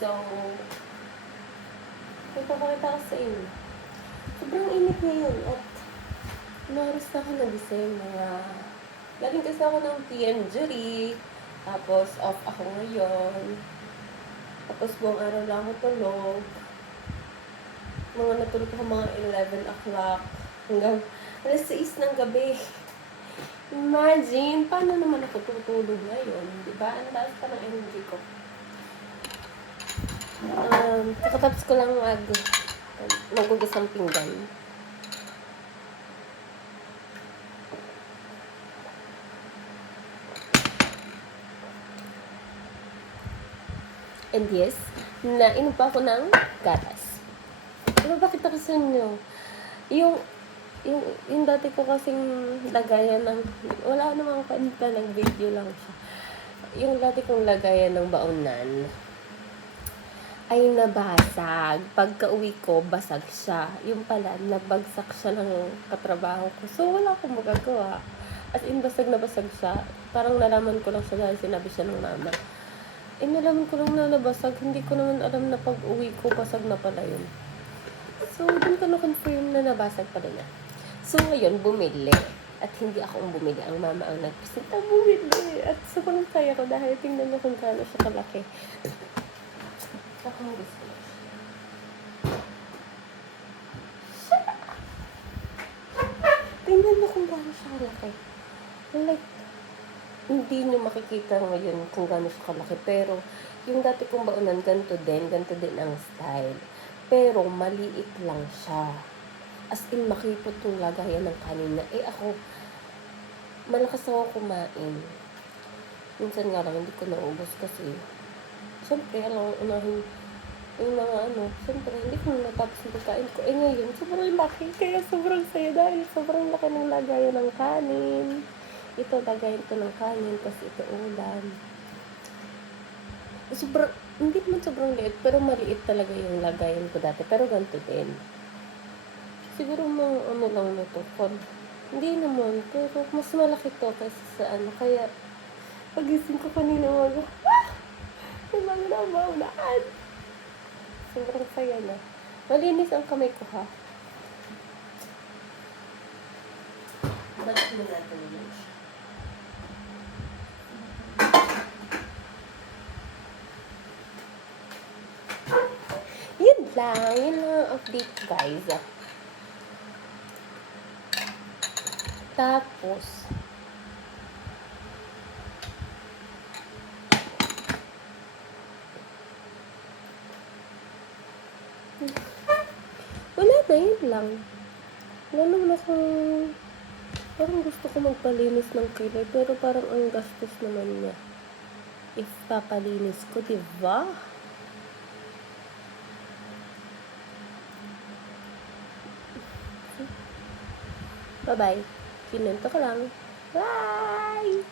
So, ipapakita ko sa inyo. Sobrang init ngayon at oras na ako nagising. Galing kasi ako ng PM jury. Tapos, off ako ngayon. Tapos, buong araw lang ako tulog. Natulog ako mga 11 o'clock. Hanggang alas 6 ng gabi. Imagine, paano naman ako tutulog ngayon? Diba? Ang taas pa ng energy ko. Kakatapos ko lang magugas ang pinggan. And yes, nainom pa ako ng gatas. Pero bakit ako sa inyo? Yung dati ko kasing lagayan ng, wala namang kanta, nag-video lang siya. Yung dati kong lagayan ng baonan ay nabasag. Pagka-uwi ko, basag siya. Yung pala, nabagsak siya ng katrabaho ko. So, wala akong magagawa. As in, basag na basag siya. Parang nalaman ko lang siya dahil sinabi siya ng mama. Nalaman ko lang na nabasag. Hindi ko naman alam na pag-uwi ko, basag na pala yun. So, dun ko na-confirm na nabasag pala niya. So, ngayon, bumili. At hindi ako ang bumili. Ang mama ang nagpresenta, bumili. At sobrang kaya ko dahil tingnan niyo kung gaano siya kalaki. Ako gusto. Tingnan niyo kung gaano siya kalaki. Like, hindi niyo makikita ngayon kung gaano siya kalaki. Pero, yung dati kong baonan, ganito din ang style. Pero, maliit lang siya. As in, makipot yung lagayan ng kanin na. Ako, malakas ako kumain. Minsan nga lang, hindi ko naubos kasi, siyempre, unahin, yung mga siyempre, hindi ko natapos yung pagkain ko. Ngayon, sobrang laki. Kaya sobrang saya dahil sobrang laki ng lagayan ng kanin. Ito, lagayan ko ng kanin, kasi ito ulam. Hindi naman sobrang liit, pero maliit talaga yung lagayan ko dati. Pero ganito din. Siguro mga lang na to. Hindi naman, pero mas malaki to kasi sa kaya pagising ko kanina umaga, may mga nabaunaan. Sobrang saya na. Malinis ang kamay ko, ha? Balik mo natin yun. Yun lang ang update, guys. Tapos, wala na, yun lang. Wala naman akong, parang gusto ko magpalinis ng kilay, pero parang ang gastos naman niya. If papalinis ko, diba? Bye-bye. Kinento ko lang. Bye!